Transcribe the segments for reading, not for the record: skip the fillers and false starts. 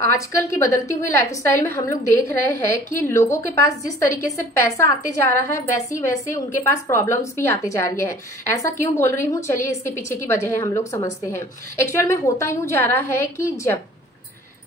आजकल की बदलती हुई लाइफस्टाइल में हम लोग देख रहे हैं कि लोगों के पास जिस तरीके से पैसा आते जा रहा है वैसे वैसे उनके पास प्रॉब्लम्स भी आते जा रही है। ऐसा क्यों बोल रही हूँ, चलिए इसके पीछे की वजह है हम लोग समझते हैं। एक्चुअल में होता यूं जा रहा है कि जब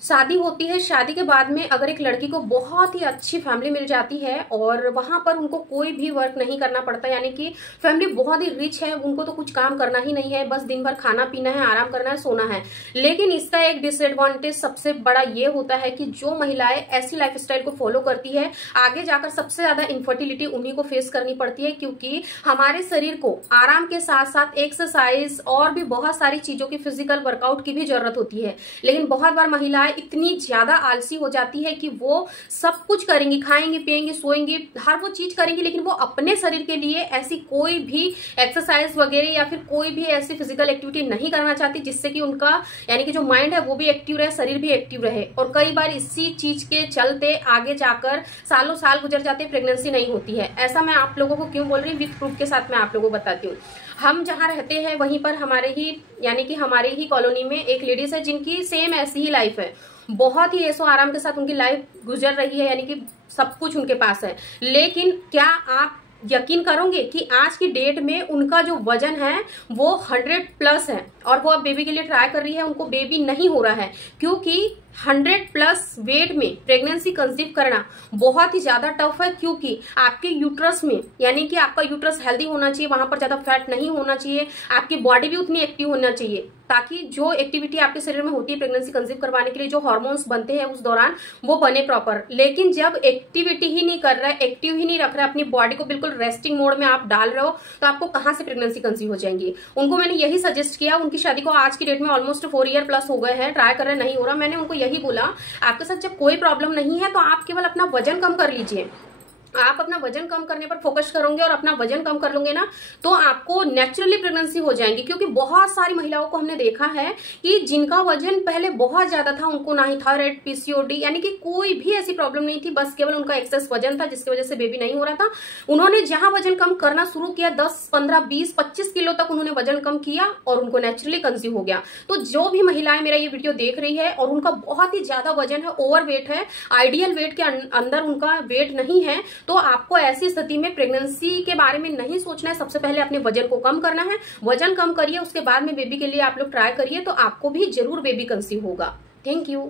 शादी होती है, शादी के बाद में अगर एक लड़की को बहुत ही अच्छी फैमिली मिल जाती है और वहां पर उनको कोई भी वर्क नहीं करना पड़ता, यानी कि फैमिली बहुत ही रिच है, उनको तो कुछ काम करना ही नहीं है, बस दिन भर खाना पीना है, आराम करना है, सोना है। लेकिन इसका एक डिसएडवांटेज सबसे बड़ा ये होता है कि जो महिलाएं ऐसी लाइफस्टाइल को फॉलो करती है आगे जाकर सबसे ज्यादा इनफर्टिलिटी उन्हीं को फेस करनी पड़ती है, क्योंकि हमारे शरीर को आराम के साथ साथ एक्सरसाइज और भी बहुत सारी चीजों की फिजिकल वर्कआउट की भी जरूरत होती है। लेकिन बहुत बार महिलाएं इतनी ज्यादा आलसी हो जाती है कि वो सब कुछ करेंगी, खाएंगी पिएंगी सोएंगी, हर वो चीज करेंगी, लेकिन वो अपने शरीर के लिए ऐसी कोई भी एक्सरसाइज वगैरह या फिर कोई भी ऐसी फिजिकल एक्टिविटी नहीं करना चाहती जिससे कि उनका यानी कि जो माइंड है वो भी एक्टिव रहे, शरीर भी एक्टिव रहे। और कई बार इसी चीज के चलते आगे जाकर सालों साल गुजर जाते, प्रेगनेंसी नहीं होती है। ऐसा मैं आप लोगों को क्यों बोल रही हूँ, विथ प्रूफ के साथ मैं आप लोगों को बताती हूँ। हम जहाँ रहते हैं वहीं पर हमारे ही यानी कि हमारे ही कॉलोनी में एक लेडीज है जिनकी सेम ऐसी ही लाइफ है, बहुत ही ऐसो आराम के साथ उनकी लाइफ गुजर रही है, यानी कि सब कुछ उनके पास है। लेकिन क्या आप यकीन करोगे कि आज की डेट में उनका जो वजन है वो 100+ है और वो अब बेबी के लिए ट्राई कर रही है, उनको बेबी नहीं हो रहा है क्योंकि 100+ वेट में प्रेगनेंसी कंसीव करना बहुत ही ज्यादा टफ है। क्योंकि आपके यूट्रस में यानी कि आपका यूट्रस हेल्दी होना चाहिए, वहां पर ज्यादा फैट नहीं होना चाहिए, आपकी बॉडी भी उतनी एक्टिव होना चाहिए ताकि जो एक्टिविटी आपके शरीर में होती है प्रेगनेंसी कंसीव करवाने के लिए, जो हार्मोन्स बनते हैं उस दौरान वो बने प्रॉपर। लेकिन जब एक्टिविटी ही नहीं कर रहा है, एक्टिव ही नहीं रख रहा है, अपनी बॉडी को बिल्कुल रेस्टिंग मोड में आप डाल रहे हो, तो आपको कहां से प्रेगनेंसी कंसीव हो जाएंगी। उनको मैंने यही सजेस्ट किया, उनकी शादी को आज की डेट में ऑलमोस्ट 4 ईयर+ हो गए हैं, ट्राई कर रहे नहीं हो रहा। मैंने उनको यही बोला, आपके साथ जब कोई प्रॉब्लम नहीं है तो आप केवल अपना वजन कम कर लीजिए। आप अपना वजन कम करने पर फोकस करोगे और अपना वजन कम कर लोगे ना तो आपको नेचुरली प्रेगनेंसी हो जाएंगी। क्योंकि बहुत सारी महिलाओं को हमने देखा है कि जिनका वजन पहले बहुत ज्यादा था, उनको ना ही थायराइड, पीसीओडी यानी कि कोई भी ऐसी प्रॉब्लम नहीं थी, बस केवल उनका एक्सेस वजन था जिसकी वजह से बेबी नहीं हो रहा था। उन्होंने जहां वजन कम करना शुरू किया 10, 15, 20, 25 किलो तक उन्होंने वजन कम किया और उनको नेचुरली कंसीव हो गया। तो जो भी महिलाएं मेरा ये वीडियो देख रही है और उनका बहुत ही ज्यादा वजन है, ओवर वेट है, आइडियल वेट के अंदर उनका वेट नहीं है, तो आपको ऐसी स्थिति में प्रेगनेंसी के बारे में नहीं सोचना है। सबसे पहले अपने वजन को कम करना है, वजन कम करिए, उसके बाद में बेबी के लिए आप लोग ट्राई करिए, तो आपको भी जरूर बेबी कंसीव होगा। Thank you.